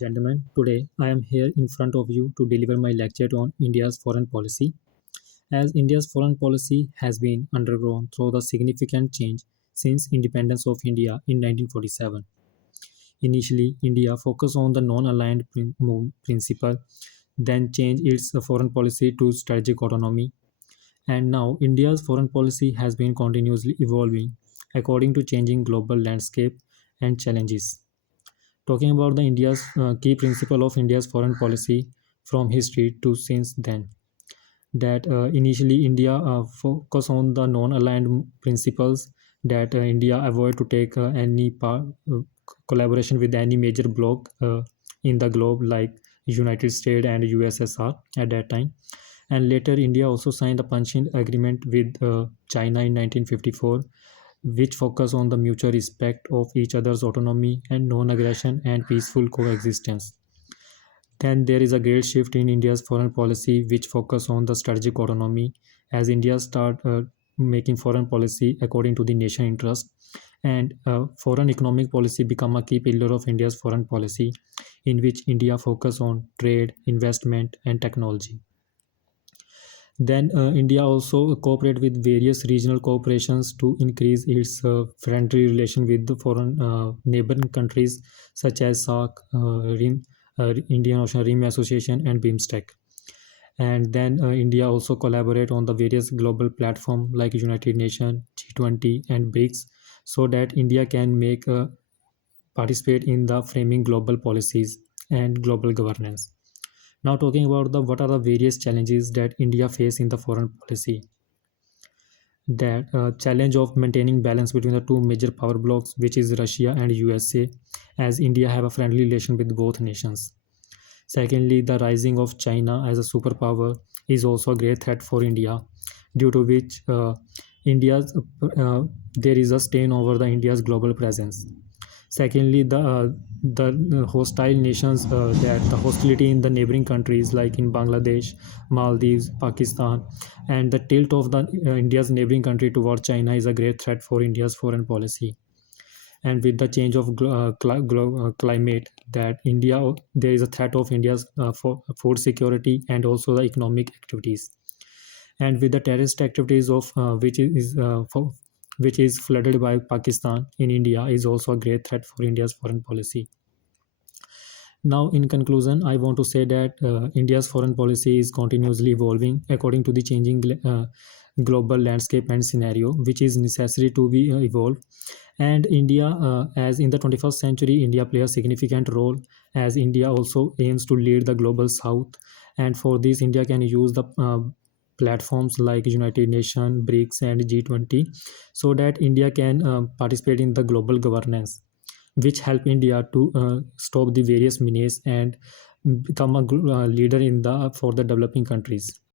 Gentlemen, today I am here in front of you to deliver my lecture on India's foreign policy. As India's foreign policy has been undergone through the significant change since independence of India in 1947. Initially, India focused on the non-aligned principle, then changed its foreign policy to strategic autonomy, and now India's foreign policy has been continuously evolving according to changing global landscape and challenges. Talking about the India's key principle of India's foreign policy from history to since then, that initially India focus on the non-aligned principles, that India avoid to take any collaboration with any major bloc in the globe like United States and USSR at that time. And later India also signed the Panchin Agreement with China in 1954, which focus on the mutual respect of each other's autonomy and non-aggression and peaceful coexistence. Then there is a great shift in India's foreign policy, which focus on the strategic autonomy, as India start making foreign policy according to the nation interest, and foreign economic policy become a key pillar of India's foreign policy, in which India focus on trade, investment, and technology. Then India also cooperate with various regional corporations to increase its friendly relation with the foreign neighboring countries such as SAARC, Indian Ocean Rim Association, and BIMSTEC. And then India also collaborate on the various global platform like United Nations, G20, and BRICS, so that India can make participate in the framing global policies and global governance. Now talking about the what are the various challenges that India face in the foreign policy. That challenge of maintaining balance between the two major power blocs, which is Russia and USA, as India have a friendly relation with both nations. Secondly, the rising of China as a superpower is also a great threat for India, due to which India's there is a stain over the India's global presence. Secondly, the hostile nations, that the hostility in the neighboring countries like in Bangladesh, Maldives, Pakistan, and the tilt of the India's neighboring country toward China is a great threat for India's foreign policy. And with the change of climate, that India there is a threat of India's food security and also the economic activities. And with the terrorist activities of which is flooded by Pakistan in India is also a great threat for India's foreign policy. Now, in conclusion, I want to say that India's foreign policy is continuously evolving according to the changing global landscape and scenario, which is necessary to be evolved. And India, as in the 21st century, India plays a significant role, as India also aims to lead the global South. And for this, India can use the platforms like United Nations, BRICS, and G20, so that India can participate in the global governance, which help India to stop the various menace and become a leader in the for the developing countries.